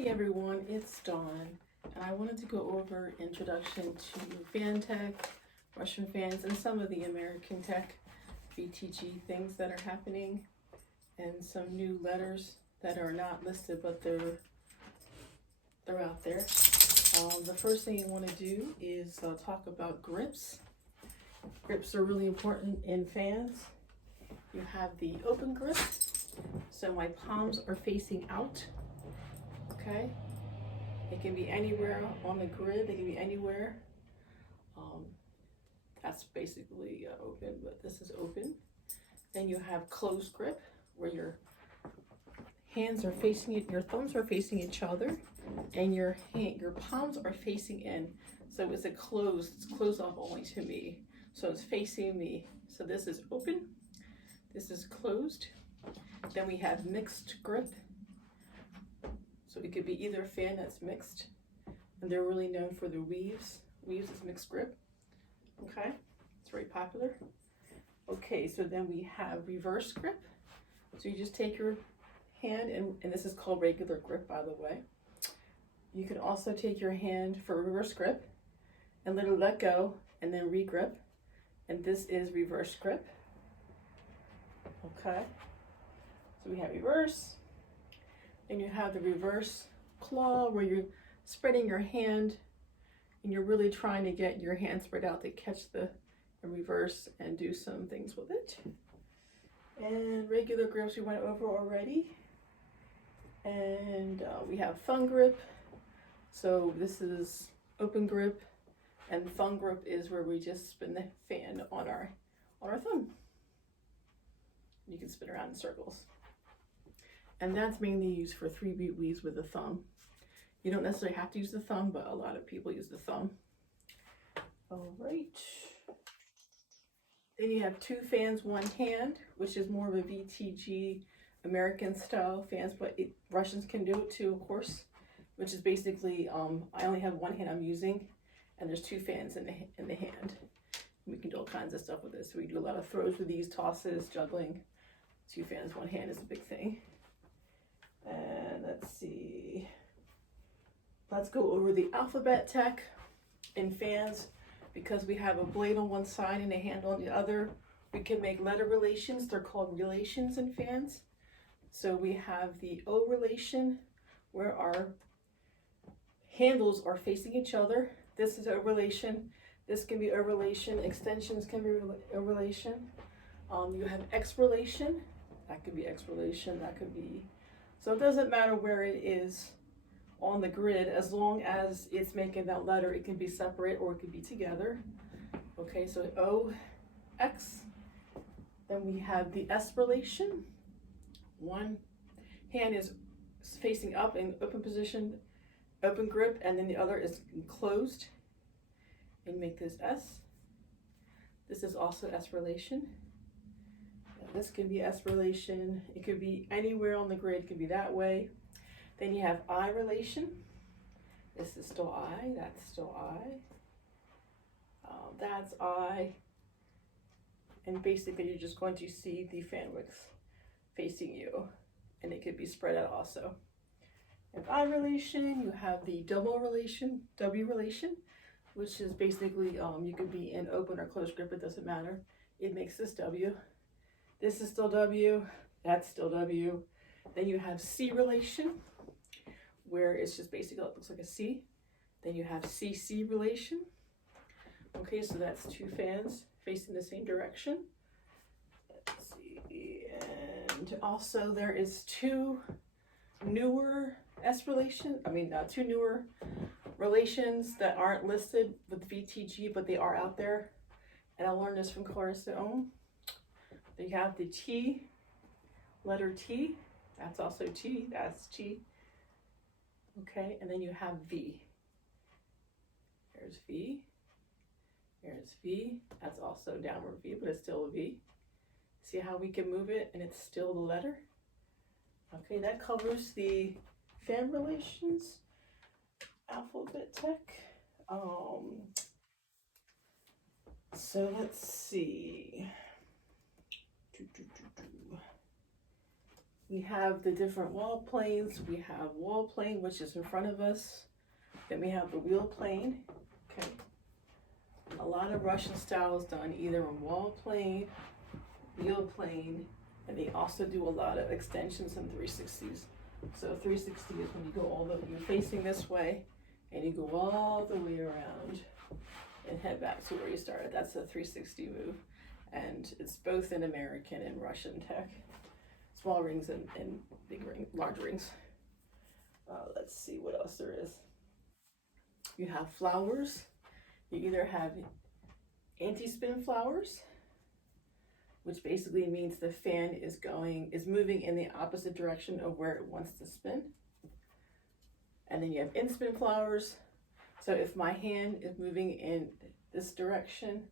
Hey everyone, it's Dawn, and I wanted to go over introduction to fan tech, Russian fans, and some of the American tech VtG things that are happening, and some new letters that are not listed, but they're out there. The first thing you want to do is talk about grips. Grips are really important in fans. You have the open grip, so my palms are facing out. Okay, it can be anywhere on the grid, they can be anywhere. That's basically open, but this is open. Then you have closed grip, where your hands are facing it, your thumbs are facing each other, and your palms are facing in. So it's closed off only to me. So it's facing me. So this is open, this is closed. Then we have mixed grip. So it could be either a fan that's mixed, and they're really known for the weaves. Weaves is mixed grip. Okay, it's very popular. Okay, so then we have reverse grip. So you just take your hand, and this is called regular grip, by the way. You can also take your hand for reverse grip and let go, and then re-grip. And this is reverse grip. Okay, so we have reverse. And you have the reverse claw, where you're spreading your hand and you're really trying to get your hand spread out to catch the reverse and do some things with it. And regular grips we went over already. And we have thumb grip. So this is open grip, and thumb grip is where we just spin the fan on our thumb. You can spin around in circles. And that's mainly used for 3-beat weaves with the thumb. You don't necessarily have to use the thumb, but a lot of people use the thumb. All right. Then you have two fans, one hand, which is more of a VtG American style fans, but Russians can do it too, of course, which is basically, I only have one hand I'm using, and there's two fans in the hand. We can do all kinds of stuff with this. So we do a lot of throws with these, tosses, juggling. Two fans, one hand is a big thing. And let's see, let's go over the alphabet tech in fans. Because we have a blade on one side and a handle on the other, we can make letter relations. They're called relations in fans. So we have the O relation, where our handles are facing each other. This is O relation. This can be O relation. Extensions can be O relation. You have X relation. That could be X relation. That could be. So it doesn't matter where it is on the grid, as long as it's making that letter. It can be separate or it could be together. Okay, so O, X. Then we have the S relation. One hand is facing up in open position, open grip, and then the other is closed. And make this S. This is also S relation. This can be S relation. It could be anywhere on the grid. It could be that way. Then you have I relation. This is still I. That's still I. That's I. And basically, you're just going to see the fan wicks facing you, and it could be spread out also. And I relation, you have the double relation, W relation, which is basically you could be in open or closed grip. It doesn't matter. It makes this W. This is still W, that's still W. Then you have C relation, where it's just basically, it looks like a C. Then you have CC relation. Okay, so that's two fans facing the same direction. Let's see, and also there is two newer two newer relations that aren't listed with VtG, but they are out there. And I learned this from Clarissa Ohm. You have the T, letter T, that's also T, that's T. Okay, and then you have V. There's V, there's V, that's also downward V, but it's still a V. See how we can move it and it's still the letter? Okay, that covers the fan relations, alphabet tech. So let's see. We have the different wall planes. We have wall plane, which is in front of us. Then we have the wheel plane. Okay. A lot of Russian styles done either on wall plane, wheel plane, and they also do a lot of extensions and 360s. So 360 is when you go you're facing this way and you go all the way around and head back to where you started. That's a 360 move. And it's both in American and Russian tech. Small rings and big ring, large rings. Let's see what else there is. You have flowers. You either have anti-spin flowers, which basically means the fan is moving in the opposite direction of where it wants to spin. And then you have in-spin flowers. So if my hand is moving in this direction,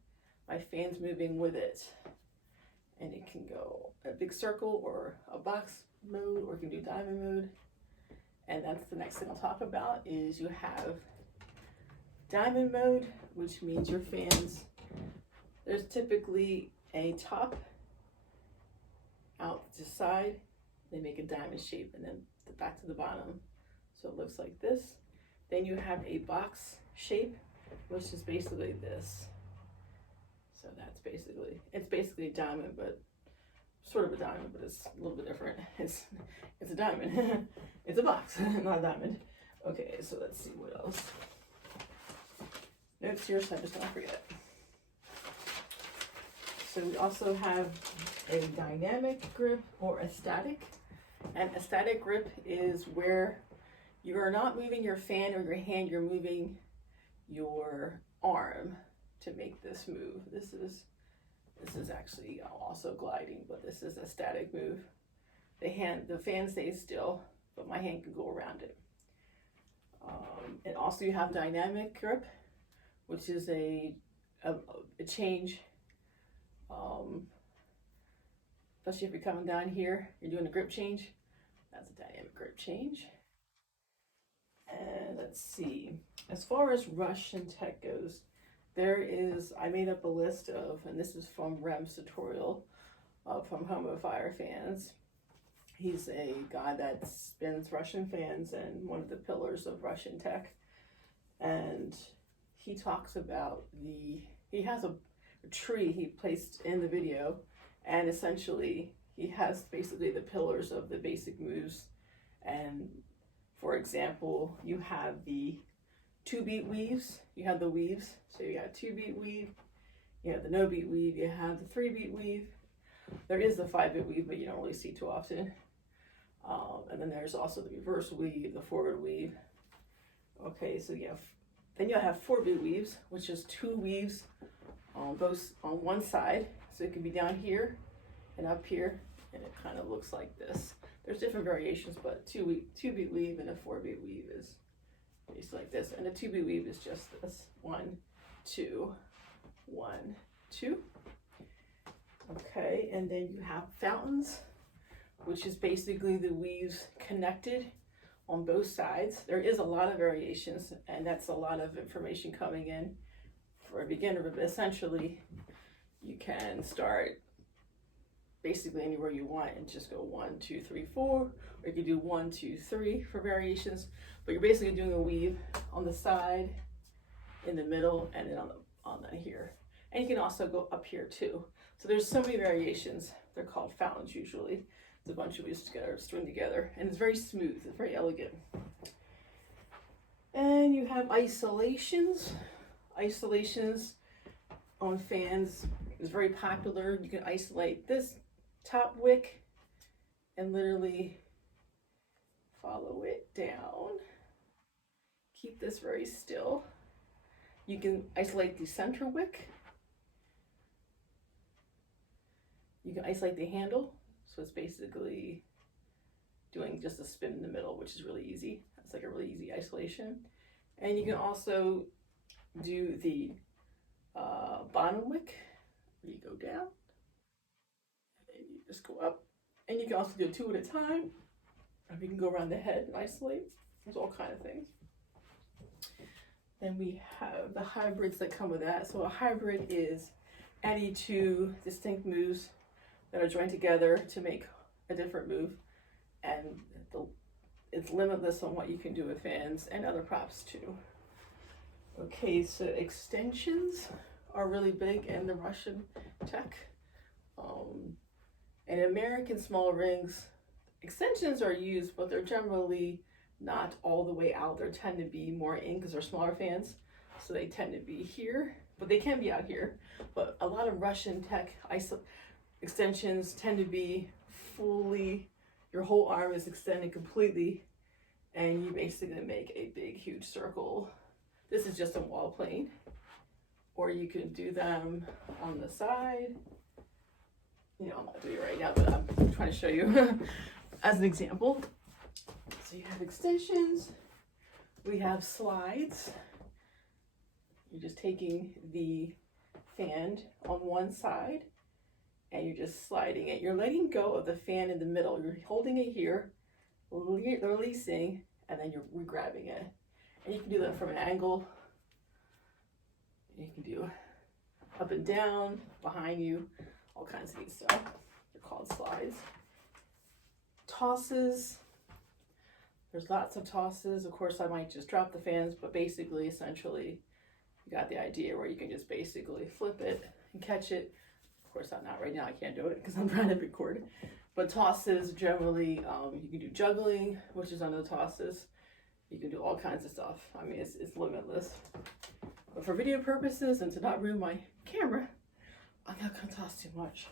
my fan's moving with it. And it can go a big circle or a box mode, or it can do diamond mode. And that's the next thing I'll talk about is you have diamond mode, which means your fans, there's typically a top out to the side, they make a diamond shape, and then back to the bottom. So it looks like this. Then you have a box shape, which is basically this. So that's it's basically a diamond, but sort of a diamond, but it's a little bit different. It's a diamond. It's a box, not a diamond. Okay, so let's see what else. Notes here, so I just don't forget. So we also have a dynamic grip or a static. And a static grip is where you are not moving your fan or your hand, you're moving your arm to make this move. This is actually also gliding, but this is a static move. The fan stays still, but my hand can go around it. And also you have dynamic grip, which is a change. Especially if you're coming down here, you're doing a grip change. That's a dynamic grip change. And let's see, as far as Russian tech goes, I made up a list of, and this is from Rem's tutorial from Homo Fire Fans. He's a guy that spins Russian fans and one of the pillars of Russian tech. And he talks about he has a tree he placed in the video, and essentially he has basically the pillars of the basic moves. And for example, you have the 2-beat weaves, you have the weaves, so you got 2-beat weave, you have the no beat weave, you have the 3-beat weave, there is the 5-beat weave, but you don't really see too often. And then there's also the reverse weave, the forward weave. Okay, so then you'll have 4-beat weaves, which is 2 weaves on one side. So it can be down here and up here, and it kind of looks like this. There's different variations, but 2-beat weave and a 4-beat weave is basically like this. And a 2-beat weave is just this 1, 2, 1, 2. Okay, and then you have fountains, which is basically the weaves connected on both sides. There is a lot of variations, and that's a lot of information coming in for a beginner, but essentially you can start basically anywhere you want and just go 1, 2, 3, 4, or you can do 1, 2, 3 for variations, but you're basically doing a weave on the side, in the middle, and then on the here. And you can also go up here too. So there's so many variations. They're called fountains usually. It's a bunch of weaves together, string together, and it's very smooth, it's very elegant. And you have isolations. Isolations on fans is very popular. You can isolate this top wick and literally follow it down. Keep this very still. You can isolate the center wick. You can isolate the handle. So it's basically doing just a spin in the middle, which is really easy. That's like a really easy isolation. And you can also do the bottom wick, where you go down, and you just go up. And you can also do 2 at a time. Or you can go around the head and isolate. There's all kind of things. Then we have the hybrids that come with that. So a hybrid is any 2 distinct moves that are joined together to make a different move. and it's limitless on what you can do with fans and other props too. Okay, so extensions are really big in the Russian tech. And American small rings, extensions are used, but they're generally not all the way out. They tend to be more in because they're smaller fans. So they tend to be here, but they can be out here. But a lot of Russian tech extensions tend to be fully, your whole arm is extended completely, and you basically make a big, huge circle. This is just a wall plane, or you can do them on the side. You know, I'm not doing it right now, but I'm trying to show you as an example. So you have extensions, we have slides. You're just taking the fan on one side and you're just sliding it. You're letting go of the fan in the middle. You're holding it here, releasing, and then you're re-grabbing it. And you can do that from an angle. You can do up and down, behind you, all kinds of neat stuff. They're called slides. Tosses. There's lots of tosses. Of course, I might just drop the fans, but basically, essentially, you got the idea where you can just basically flip it and catch it. Of course, I'm not right now. I can't do it because I'm trying to record. But tosses, generally, you can do juggling, which is under the tosses. You can do all kinds of stuff. I mean, it's limitless. But for video purposes and to not ruin my camera, I'm not gonna toss too much.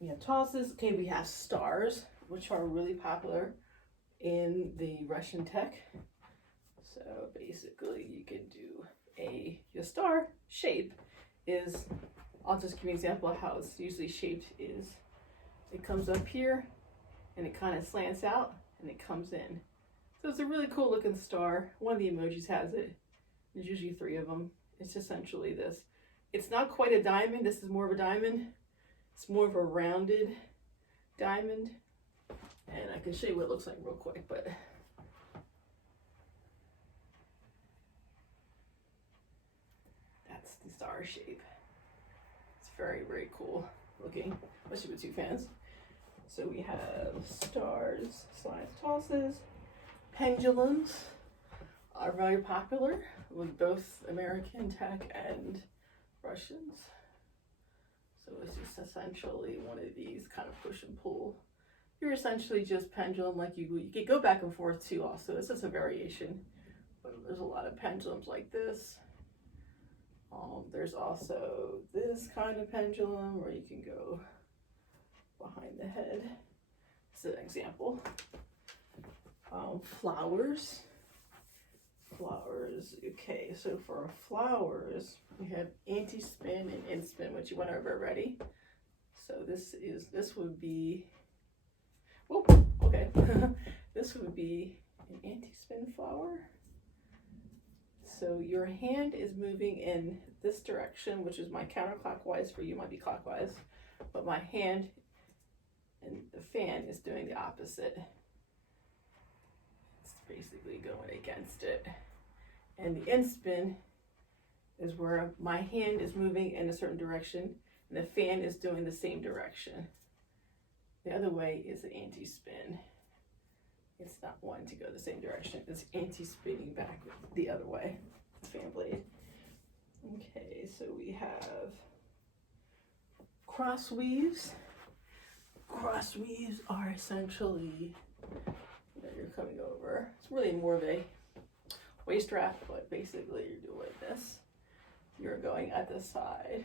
We have tosses. Okay, we have stars, which are really popular in the Russian tech. So basically, you can do the star shape is, I'll just give you an example of how it's usually shaped is, it comes up here and it kind of slants out and it comes in. So it's a really cool looking star. One of the emojis has it. There's usually 3 of them. It's essentially this. It's not quite a diamond. This is more of a diamond. It's more of a rounded diamond. And I can show you what it looks like real quick, but that's the star shape. It's very, very cool looking, especially with 2 fans. So we have stars, slides, tosses, pendulums are very popular with both American tech and Russians. So it's just essentially one of these kind of push and pull. You're essentially just pendulum, like you can go back and forth too also. It's just a variation. But there's a lot of pendulums like this. There's also this kind of pendulum where you can go behind the head. This is an example. Flowers. Okay, so for flowers, we have anti-spin and in-spin, which you went over already. So this would be, oh, okay. This would be an anti-spin flower. So your hand is moving in this direction, which is my counterclockwise. For you, might be clockwise, but my hand and the fan is doing the opposite. It's basically going against it. And the in-spin is where my hand is moving in a certain direction and the fan is doing the same direction. The other way is an anti-spin. It's not wanting to go the same direction. It's anti-spinning back the other way, the fan blade. Okay, so we have cross weaves. Cross weaves are essentially, you're coming over. It's really more of a waist wrap, but basically you're doing this. You're going at the side.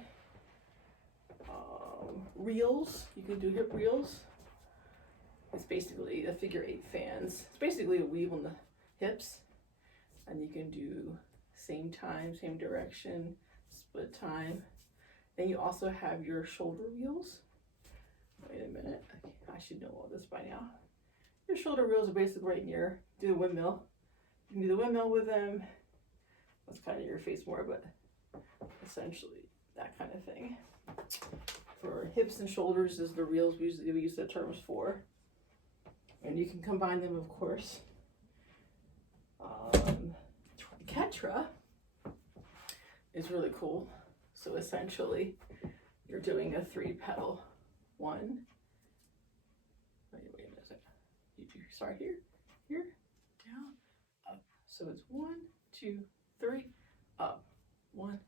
Reels, you can do hip reels. It's basically a figure 8 fans. It's basically a weave on the hips, and you can do same time, same direction, split time. Then you also have your shoulder reels. Wait a minute, I should know all this by now. Your shoulder reels are basically right near, do the windmill. You can do the windmill with them. That's kind of your face more, but essentially that kind of thing. For hips and shoulders is the reels we use the terms for. And you can combine them, of course. Ketra is really cool. So essentially, you're doing a 3 pedal. 1. Wait a minute. sorry, here, down, up. So it's 1, 2, 3, up, 1,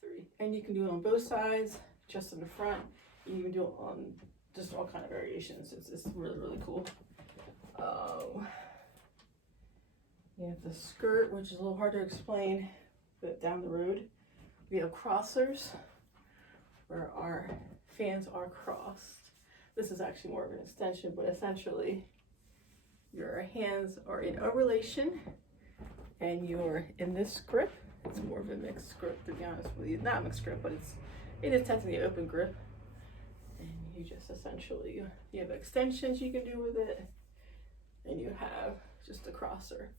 3. And you can do it on both sides, just in the front. You can do it on just all kind of variations. It's really, really cool. You have the skirt, which is a little hard to explain, but down the road. We have crossers, where our fans are crossed. This is actually more of an extension, but essentially your hands are in a relation and you're in this grip. It's more of a mixed grip, to be honest with you. Not mixed grip, but it is technically open grip. And you just essentially, you have extensions you can do with it, and you have just a crosser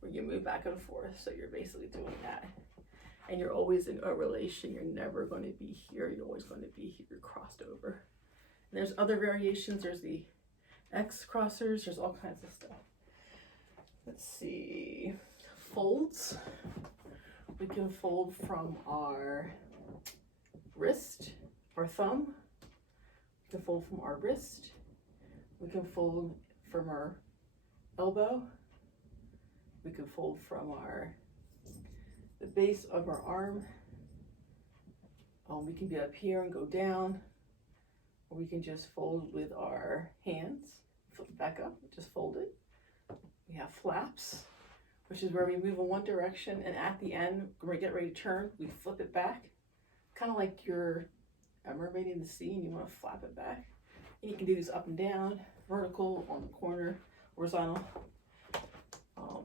where you move back and forth. So you're basically doing that. And you're always in a relation. You're never going to be here. You're always going to be here, crossed over. And there's other variations. There's the X crossers. There's all kinds of stuff. Let's see. Folds. We can fold from our wrist, our thumb. We can fold from our wrist. We can fold from our elbow. We can fold from the base of our arm. We can be up here and go down, or we can just fold with our hands, flip it back up, just fold it. We have flaps, which is where we move in one direction, and at the end, when we get ready to turn, we flip it back. Kind of like you're a mermaid in the sea and you want to flap it back. And you can do this up and down, vertical, on the corner, horizontal,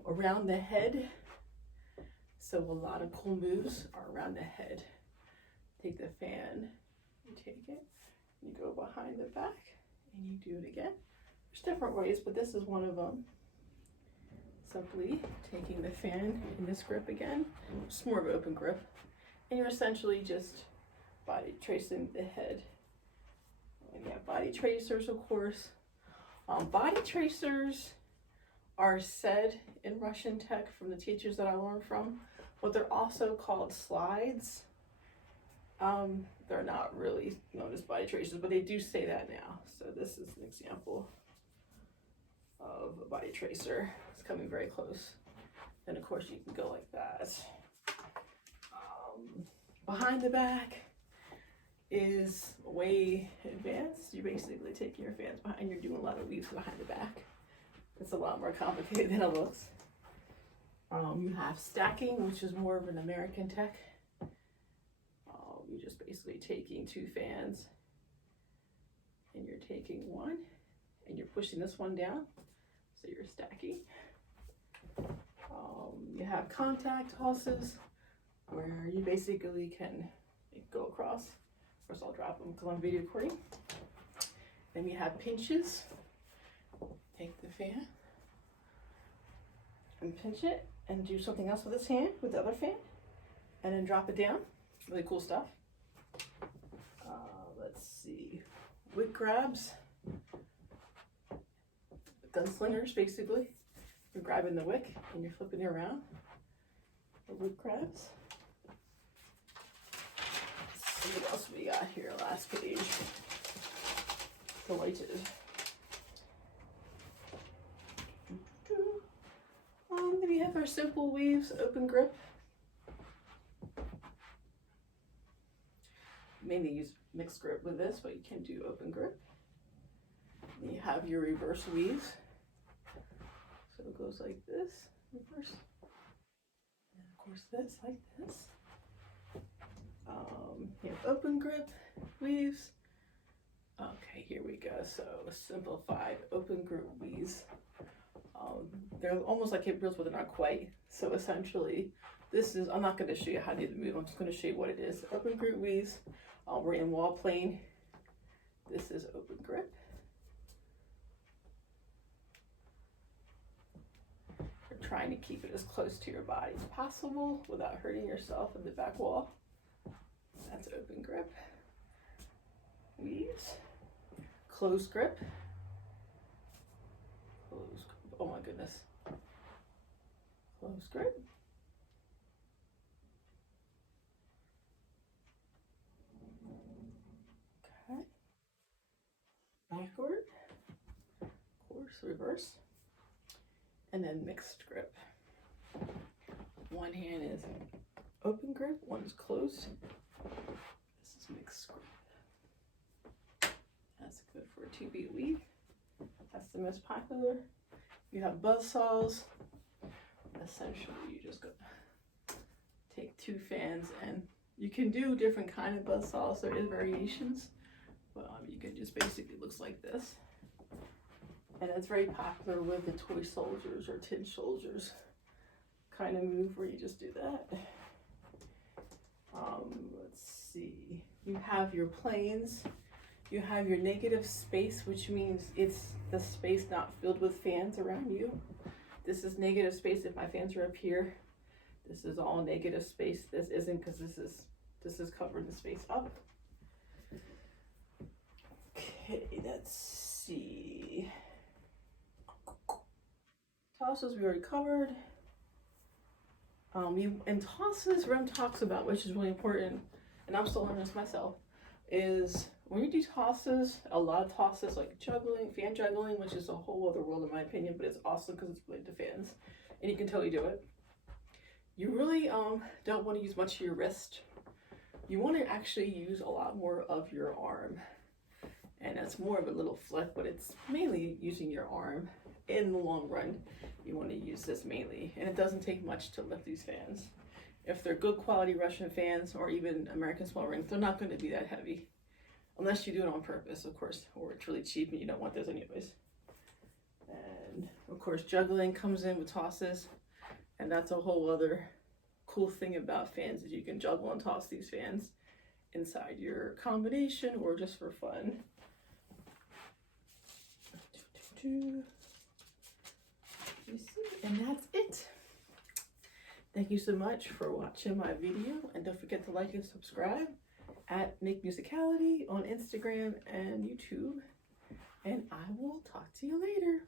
around the head. So a lot of cool moves are around the head. Take the fan, you take it, you go behind the back, and you do it again. There's different ways, but this is one of them. Simply taking the fan in this grip again, just more of an open grip, and you're essentially just body tracing the head. And you have body tracers, of course. Body tracers are said in Russian tech from the teachers that I learned from, but they're also called slides. They're not really known as body tracers, but they do say that now. So this is an example of a body tracer. It's coming very close. And of course you can go like that. Behind the back is way advanced. You're basically taking your fans behind, you're doing a lot of weaves behind the back. It's a lot more complicated than it looks. You have stacking, which is more of an American tech. You're just basically taking 2 fans and you're taking one and you're pushing this one down. So you're stacking. You have contact hosses where you basically can go across. First I'll drop them because I'm video recording. Then you have pinches. Take the fan and pinch it and do something else with this hand, with the other fan, and then drop it down. Really cool stuff. Let's see, wick grabs, gunslingers basically. You're grabbing the wick and you're flipping it around. The wick grabs. Let's see what else we got here, last page. Delighted. Then we have our simple weaves, open grip. Mainly use mixed grip with this, but you can do open grip. Then you have your reverse weaves. So it goes like this, reverse. And of course this, like this. You have open grip weaves. Okay, here we go. So simplified open grip weaves. They're almost like cape reels, but they're not quite. So essentially, this is, I'm not going to show you how to do the move. I'm just going to show you what it is. Open grip weaves. We're in wall plane. This is open grip. You're trying to keep it as close to your body as possible without hurting yourself in the back wall. That's open grip. Weaves. Close grip. Close grip. Oh my goodness. Close grip. Okay. Backward. Of course. reverse, and then mixed grip. One hand is open grip, one is closed. This is mixed grip. That's good for a 2-beat weave. That's the most popular. You have buzz saws. Essentially, you just go take 2 fans, and you can do different kind of buzz saws. There is variations, but you can just basically looks like this, and it's very popular with the toy soldiers or tin soldiers kind of move where you just do that. Let's see. You have your planes. You have your negative space, which means it's the space not filled with fans around you. This is negative space if my fans are up here. This is all negative space. This isn't, because this is covering the space up. Okay, let's see. Tosses we already covered. And tosses, Rem talks about, which is really important, and I'm still learning this myself, is when you do tosses, a lot of tosses like juggling, fan juggling, which is a whole other world in my opinion, but it's awesome because it's related to fans, and you can totally do it. You really don't want to use much of your wrist. You want to actually use a lot more of your arm, and that's more of a little flip, but it's mainly using your arm. In the long run, you want to use this mainly, and it doesn't take much to lift these fans. If they're good quality Russian fans or even American small rings, they're not going to be that heavy, unless you do it on purpose, of course, or it's really cheap and you don't want those anyways. And of course, juggling comes in with tosses, and that's a whole other cool thing about fans, is you can juggle and toss these fans inside your combination or just for fun. And that's it. Thank you so much for watching my video, and don't forget to like and subscribe at Make Musicality on Instagram and YouTube, and I will talk to you later.